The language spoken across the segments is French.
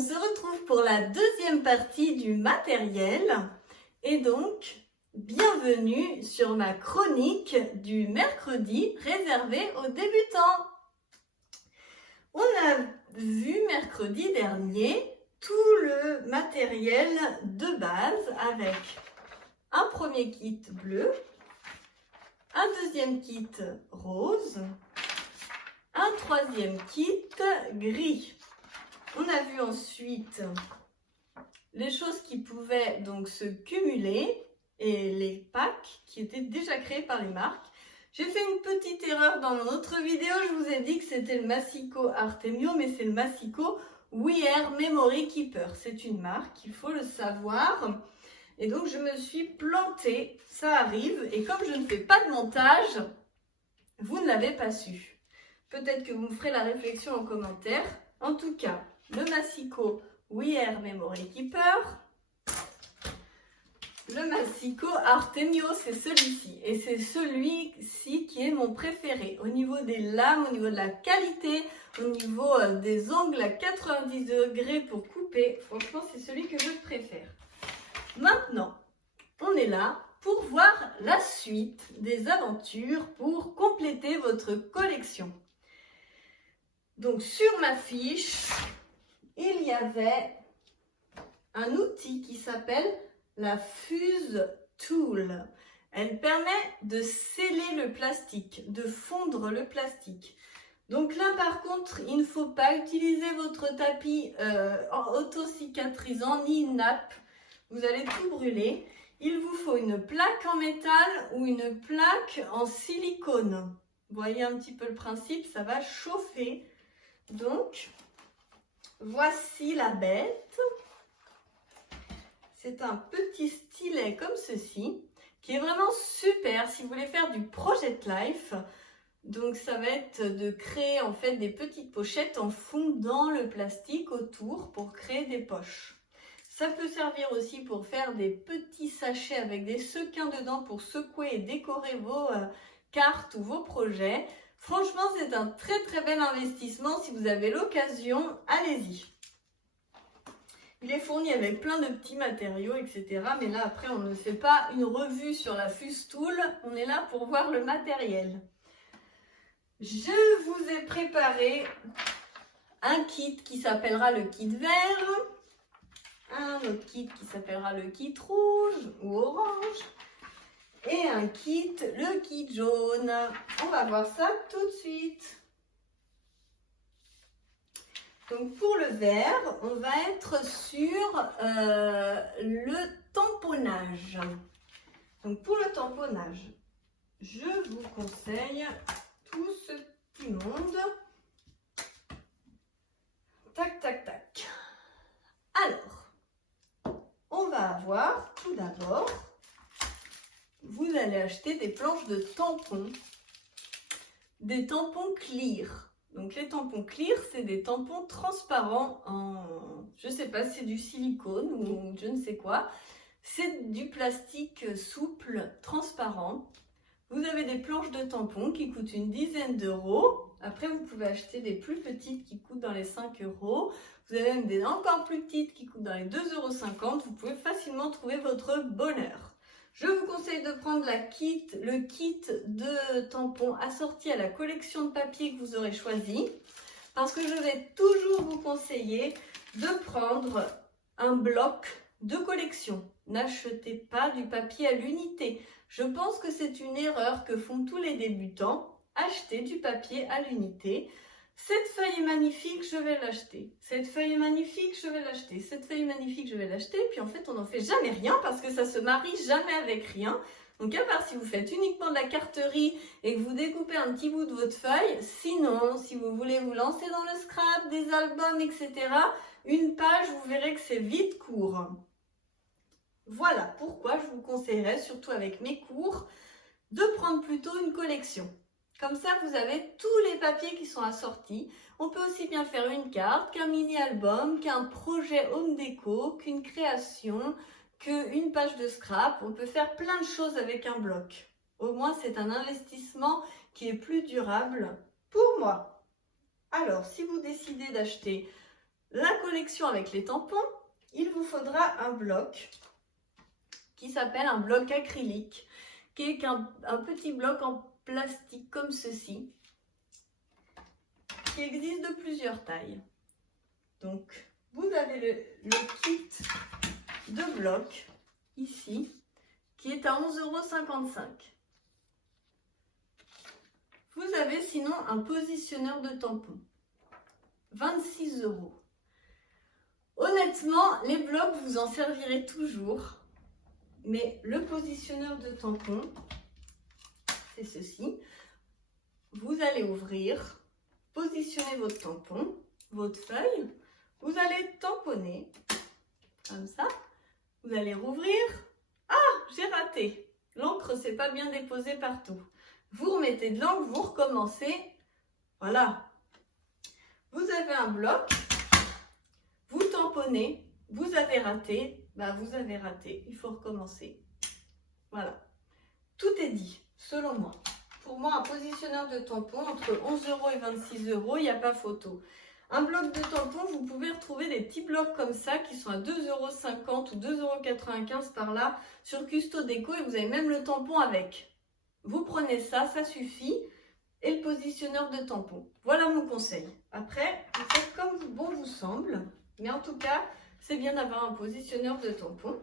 on se retrouve pour la deuxième partie du matériel et donc bienvenue sur ma chronique du mercredi réservée aux débutants. On a vu mercredi dernier tout le matériel de base avec un premier kit bleu, un deuxième kit rose, un troisième kit gris. On a vu ensuite les choses qui pouvaient donc se cumuler et les packs qui étaient déjà créés par les marques. J'ai fait une petite erreur dans mon autre vidéo, je vous ai dit que c'était le Massico Artemio, mais c'est le Massico We Are Memory Keeper. C'est une marque, il faut le savoir. Et donc je me suis plantée, ça arrive, et comme je ne fais pas de montage, vous ne l'avez pas su. Peut-être que vous me ferez la réflexion en commentaire. En tout cas, le Massico We Are Memory Keeper, le Massico Artemio, c'est celui-ci. Et c'est celui-ci qui est mon préféré. Au niveau des lames, au niveau de la qualité, au niveau des angles à 90 degrés pour couper, franchement, c'est celui que je préfère. Maintenant, on est là pour voir la suite des aventures pour compléter votre collection. Donc, sur ma fiche, il y avait un outil qui s'appelle la Fuse Tool. Elle permet de sceller le plastique, de fondre le plastique. Donc là, par contre, il ne faut pas utiliser votre tapis auto-cicatrisant ni une nappe. Vous allez tout brûler. Il vous faut une plaque en métal ou une plaque en silicone. Vous voyez un petit peu le principe, ça va chauffer. Donc, voici la bête. C'est un petit stylet comme ceci, qui est vraiment super si vous voulez faire du Project Life. Donc, ça va être de créer en fait des petites pochettes en fondant le plastique autour pour créer des poches. Ça peut servir aussi pour faire des petits sachets avec des sequins dedans pour secouer et décorer vos cartes ou vos projets. Franchement, c'est un très très bel investissement. Si vous avez l'occasion, allez-y. Il est fourni avec plein de petits matériaux, etc. Mais là, après, on ne fait pas une revue sur la Fuse Tool. On est là pour voir le matériel. Je vous ai préparé un kit qui s'appellera le kit vert. Un autre kit qui s'appellera le kit rouge ou orange. Et un kit, le kit jaune. On va voir ça tout de suite. Donc pour le vert, on va être sur le tamponnage. Donc pour le tamponnage, je vous conseille tout ce petit monde. Tac, tac, tac. Alors, on va avoir tout d'abord, vous allez acheter des planches de tampons, des tampons clear. Donc les tampons clear, c'est des tampons transparents en, je ne sais pas si c'est du silicone ou je ne sais quoi. C'est du plastique souple, transparent. Vous avez des planches de tampons qui coûtent une dizaine d'euros. Après, vous pouvez acheter des plus petites qui coûtent dans les 5 euros. Vous avez même des encore plus petites qui coûtent dans les 2,50 euros. Vous pouvez facilement trouver votre bonheur. Je vous conseille de prendre le kit de tampons assorti à la collection de papier que vous aurez choisi. Parce que je vais toujours vous conseiller de prendre un bloc de collection. N'achetez pas du papier à l'unité. Je pense que c'est une erreur que font tous les débutants. Acheter du papier à l'unité. Cette feuille est magnifique, je vais l'acheter. Cette feuille est magnifique, je vais l'acheter. Cette feuille est magnifique, je vais l'acheter. Puis en fait, on n'en fait jamais rien parce que ça se marie jamais avec rien. Donc à part si vous faites uniquement de la carterie et que vous découpez un petit bout de votre feuille, sinon, si vous voulez vous lancer dans le scrap, des albums, etc., une page, vous verrez que c'est vite court. Voilà pourquoi je vous conseillerais, surtout avec mes cours, de prendre plutôt une collection. Comme ça, vous avez tous les papiers qui sont assortis. On peut aussi bien faire une carte, qu'un mini-album, qu'un projet home déco, qu'une création, qu'une page de scrap. On peut faire plein de choses avec un bloc. Au moins, c'est un investissement qui est plus durable pour moi. Alors, si vous décidez d'acheter la collection avec les tampons, il vous faudra un bloc qui s'appelle un bloc acrylique, qui est un petit bloc en plastique comme ceci, qui existe de plusieurs tailles. Donc, vous avez le kit de blocs ici, qui est à 11,55 €. Vous avez sinon un positionneur de tampons, 26 €. Honnêtement, les blocs, vous en servirez toujours, mais le positionneur de tampons, c'est ceci. Vous allez ouvrir, positionner votre tampon, votre feuille, vous allez tamponner, comme ça, vous allez rouvrir. Ah, j'ai raté, l'encre s'est pas bien déposée partout. Vous remettez de l'encre, vous recommencez, voilà. Vous avez un bloc, vous tamponnez, vous avez raté, vous avez raté, il faut recommencer. Voilà, tout est dit, selon moi. Pour moi, un positionneur de tampon, entre 11 € et 26 €, il n'y a pas photo. Un bloc de tampon, vous pouvez retrouver des petits blocs comme ça qui sont à 2,50 € ou 2,95 € par là sur Custo Déco et vous avez même le tampon avec. Vous prenez ça, ça suffit, et le positionneur de tampon. Voilà mon conseil. Après, vous faites comme bon vous semble, mais en tout cas, c'est bien d'avoir un positionneur de tampon.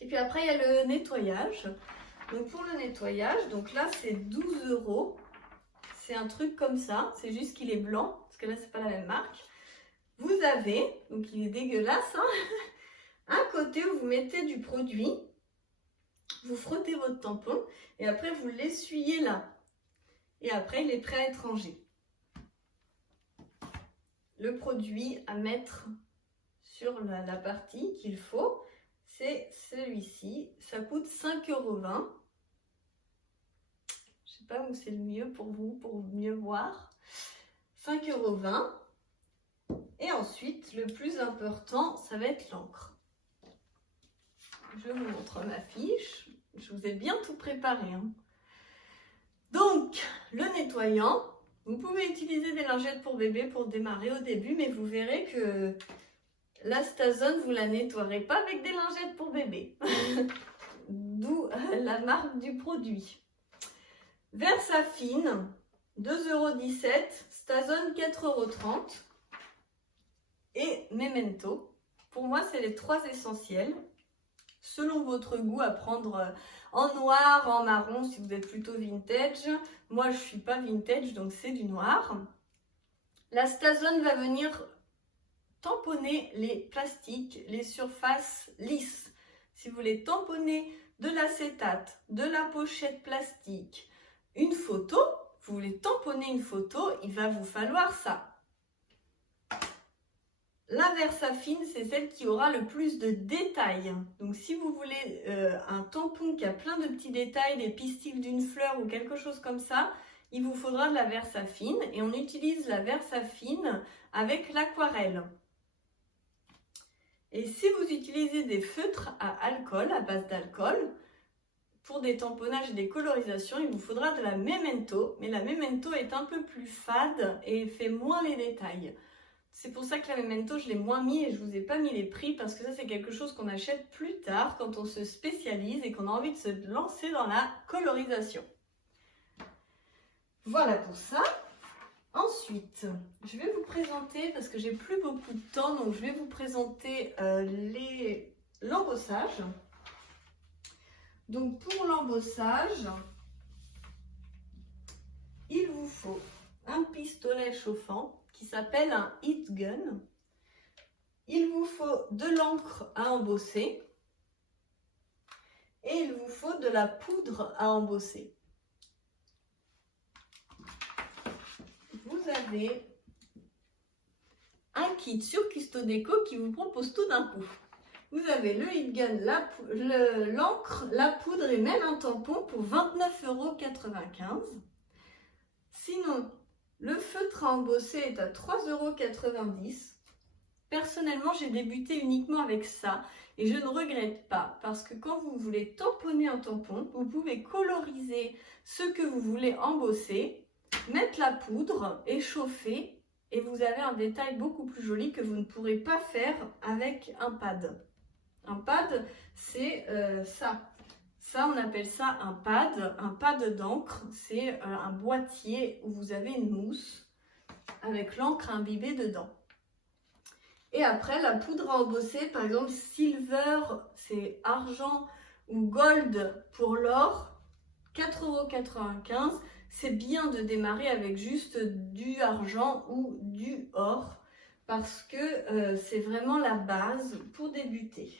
Et puis après, il y a le nettoyage. Donc pour le nettoyage, donc là c'est 12 €. C'est un truc comme ça, c'est juste qu'il est blanc, parce que là c'est pas la même marque. Vous avez, donc il est dégueulasse, hein, un côté où vous mettez du produit, vous frottez votre tampon et après vous l'essuyez là. Et après il est prêt à être rangé. Le produit à mettre sur la partie qu'il faut, c'est celui-ci. Ça coûte 5,20 €. Je sais pas où c'est le mieux pour vous, pour mieux voir. 5,20 €. Et ensuite, le plus important, ça va être l'encre. Je vous montre ma fiche. Je vous ai bien tout préparé, hein. Donc, le nettoyant, vous pouvez utiliser des lingettes pour bébé pour démarrer au début, mais vous verrez que la Stazone, vous la nettoierez pas avec des lingettes pour bébé. D'où la marque du produit. Versafine, 2,17 €, Stazone 4,30 €. Et Memento. Pour moi, c'est les trois essentiels. Selon votre goût, à prendre en noir, en marron, si vous êtes plutôt vintage. Moi, je ne suis pas vintage, donc c'est du noir. La Stazone va venir tamponner les plastiques, les surfaces lisses. Si vous voulez tamponner de l'acétate, de la pochette plastique, une photo, vous voulez tamponner une photo, il va vous falloir ça. La Versafine, c'est celle qui aura le plus de détails. Donc si vous voulez un tampon qui a plein de petits détails, des pistils d'une fleur ou quelque chose comme ça, il vous faudra de la Versafine. Et on utilise la Versafine avec l'aquarelle. Et si vous utilisez des feutres à alcool, à base d'alcool, pour des tamponnages et des colorisations, il vous faudra de la Memento. Mais la Memento est un peu plus fade et fait moins les détails. C'est pour ça que la Memento, je l'ai moins mis et je ne vous ai pas mis les prix parce que ça, c'est quelque chose qu'on achète plus tard quand on se spécialise et qu'on a envie de se lancer dans la colorisation. Voilà pour ça. Ensuite, je vais vous présenter, parce que j'ai plus beaucoup de temps, donc je vais vous présenter l'embossage. Donc pour l'embossage, il vous faut un pistolet chauffant qui s'appelle un heat gun. Il vous faut de l'encre à embosser et il vous faut de la poudre à embosser. Vous avez un kit sur Custo Déco qui vous propose tout d'un coup. Vous avez le heat gun, l'encre, la poudre et même un tampon pour 29,95 €. Sinon, le feutre à embosser est à 3,90 €. Personnellement, j'ai débuté uniquement avec ça et je ne regrette pas parce que quand vous voulez tamponner un tampon, vous pouvez coloriser ce que vous voulez embosser, mettre la poudre et chauffer et vous avez un détail beaucoup plus joli que vous ne pourrez pas faire avec un pad. Un pad, c'est ça. Ça, on appelle ça un pad d'encre. C'est un boîtier où vous avez une mousse avec l'encre imbibée dedans. Et après, la poudre à embosser, par exemple, silver, c'est argent, ou gold pour l'or, 4,95 €. C'est bien de démarrer avec juste du argent ou du or parce que c'est vraiment la base pour débuter.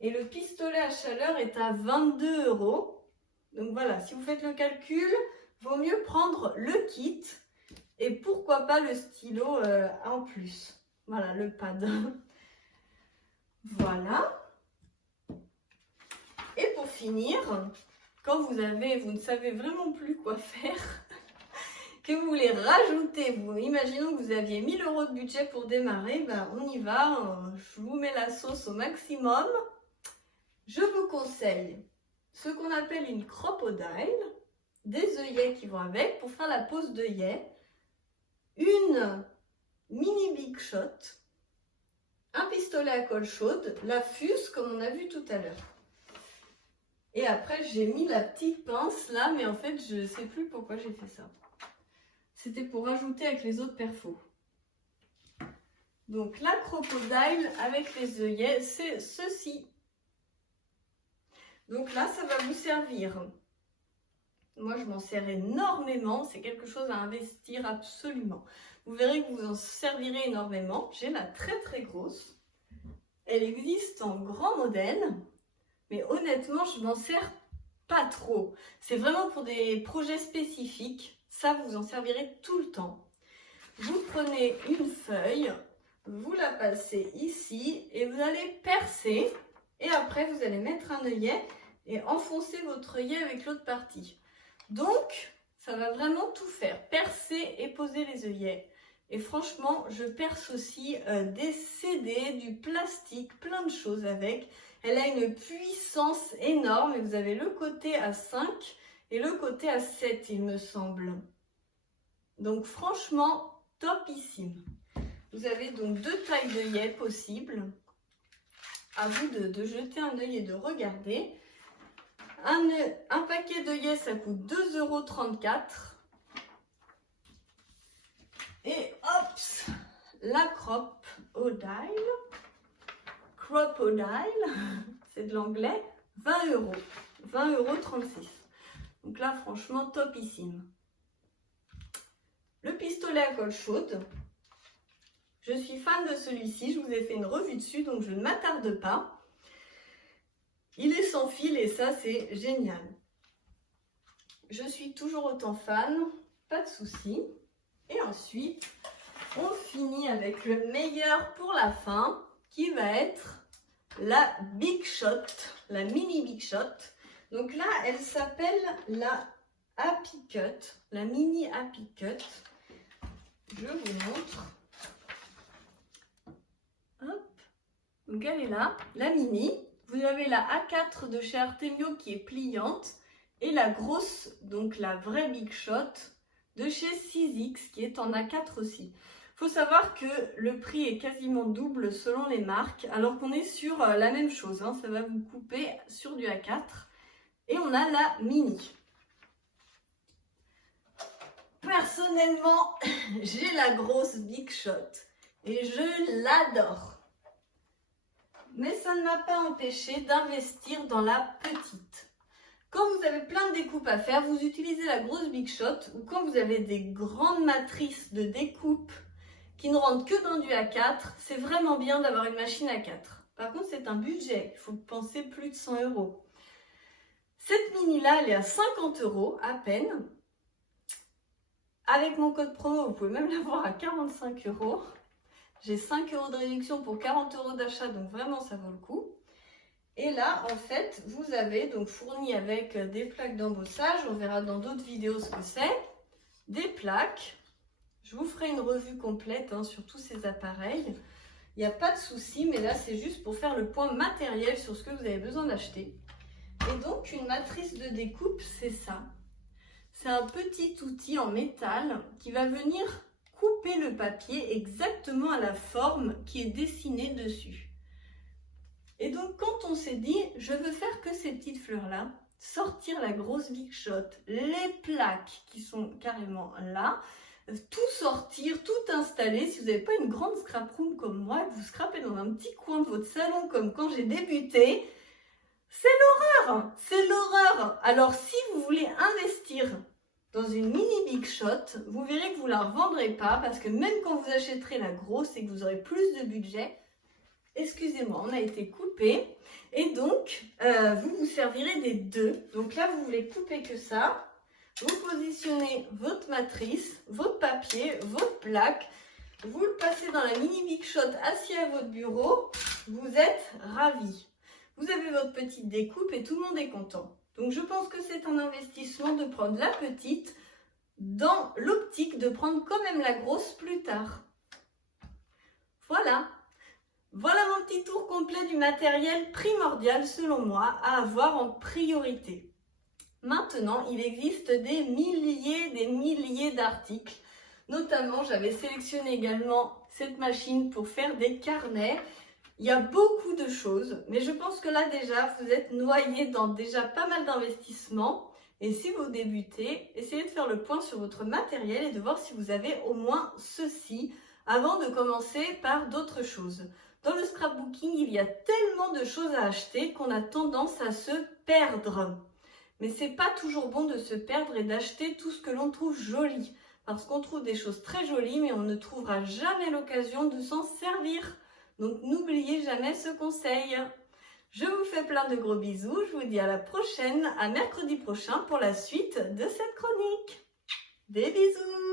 Et le pistolet à chaleur est à 22 €. Donc voilà, si vous faites le calcul, vaut mieux prendre le kit et pourquoi pas le stylo en plus. Voilà, le pad. Voilà. Et pour finir, quand vous ne savez vraiment plus quoi faire, que vous voulez rajouter, imaginons que vous aviez 1 000 € de budget pour démarrer, ben on y va, je vous mets la sauce au maximum. Je vous conseille ce qu'on appelle une crocodile, des œillets qui vont avec pour faire la pose d'œillet, une mini big shot, un pistolet à colle chaude, la fuse comme on a vu tout à l'heure. Et après, j'ai mis la petite pince là, mais en fait, je ne sais plus pourquoi j'ai fait ça. C'était pour rajouter avec les autres perfos. Donc, la crocodile avec les œillets, c'est ceci. Donc là, ça va vous servir. Moi, je m'en sers énormément. C'est quelque chose à investir absolument. Vous verrez que vous en servirez énormément. J'ai la très très grosse. Elle existe en grand modèle. Mais honnêtement, je m'en sers pas trop. C'est vraiment pour des projets spécifiques. Ça, vous en servirez tout le temps. Vous prenez une feuille, vous la passez ici et vous allez percer. Et après, vous allez mettre un œillet et enfoncer votre œillet avec l'autre partie. Donc, ça va vraiment tout faire. Percer et poser les œillets. Et franchement, je perce aussi des CD, du plastique, plein de choses avec. Elle a une puissance énorme et vous avez le côté à 5 et le côté à 7, il me semble. Donc franchement, topissime. Vous avez donc 2 tailles d'œillets possibles. À vous de jeter un œil et de regarder. Un paquet d'œillets, ça coûte 2,34 €. Et hop, la crocodile, c'est de l'anglais, 20 €, 20,36 €. Donc là, franchement, topissime. Le pistolet à colle chaude, je suis fan de celui-ci, je vous ai fait une revue dessus, donc je ne m'attarde pas. Il est sans fil et ça, c'est génial. Je suis toujours autant fan, pas de souci. Et ensuite, on finit avec le meilleur pour la fin, qui va être la Big Shot, la mini Big Shot. Donc là, elle s'appelle la Happy Cut, la mini Happy Cut. Je vous montre. Hop. Donc elle est là, la mini. Vous avez la A4 de chez Artemio qui est pliante et la grosse, donc la vraie Big Shot de chez 6X qui est en A4 aussi. Il faut savoir que le prix est quasiment double selon les marques, alors qu'on est sur la même chose. Hein, ça va vous couper sur du A4. Et on a la mini. Personnellement, j'ai la grosse Big Shot et je l'adore. Mais ça ne m'a pas empêché d'investir dans la petite. Quand vous avez plein de découpes à faire, vous utilisez la grosse Big Shot, ou quand vous avez des grandes matrices de découpe qui ne rentrent que dans du A4, c'est vraiment bien d'avoir une machine A4. Par contre, c'est un budget, il faut penser plus de 100 €. Cette mini-là, elle est à 50 € à peine. Avec mon code promo, vous pouvez même l'avoir à 45 €. J'ai 5 € de réduction pour 40 € d'achat, donc vraiment ça vaut le coup. Et là, en fait, vous avez donc fourni avec des plaques d'embossage. On verra dans d'autres vidéos ce que c'est. Des plaques. Je vous ferai une revue complète sur tous ces appareils. Il n'y a pas de souci, mais là, c'est juste pour faire le point matériel sur ce que vous avez besoin d'acheter. Et donc, une matrice de découpe, c'est ça. C'est un petit outil en métal qui va venir couper le papier exactement à la forme qui est dessinée dessus. Et donc quand on s'est dit, je veux faire que ces petites fleurs-là, sortir la grosse Big Shot, les plaques qui sont carrément là, tout sortir, tout installer. Si vous n'avez pas une grande scrap room comme moi, que vous scrapez dans un petit coin de votre salon comme quand j'ai débuté, c'est l'horreur, c'est l'horreur. Alors si vous voulez investir dans une mini Big Shot, vous verrez que vous ne la revendrez pas parce que même quand vous achèterez la grosse et que vous aurez plus de budget, excusez-moi, on a été coupé et donc vous vous servirez des deux. Donc là, vous voulez couper que ça. Vous positionnez votre matrice, votre papier, votre plaque. Vous le passez dans la mini Big Shot assis à votre bureau. Vous êtes ravis. Vous avez votre petite découpe et tout le monde est content. Donc je pense que c'est un investissement de prendre la petite dans l'optique de prendre quand même la grosse plus tard. Voilà. Voilà mon petit tour complet du matériel primordial selon moi à avoir en priorité. Maintenant, il existe des milliers d'articles. Notamment, j'avais sélectionné également cette machine pour faire des carnets. Il y a beaucoup de choses, mais je pense que là déjà, vous êtes noyé dans déjà pas mal d'investissements. Et si vous débutez, essayez de faire le point sur votre matériel et de voir si vous avez au moins ceci avant de commencer par d'autres choses. Dans le scrapbooking, il y a tellement de choses à acheter qu'on a tendance à se perdre. Mais c'est pas toujours bon de se perdre et d'acheter tout ce que l'on trouve joli. Parce qu'on trouve des choses très jolies, mais on ne trouvera jamais l'occasion de s'en servir. Donc n'oubliez jamais ce conseil. Je vous fais plein de gros bisous. Je vous dis à la prochaine, à mercredi prochain pour la suite de cette chronique. Des bisous!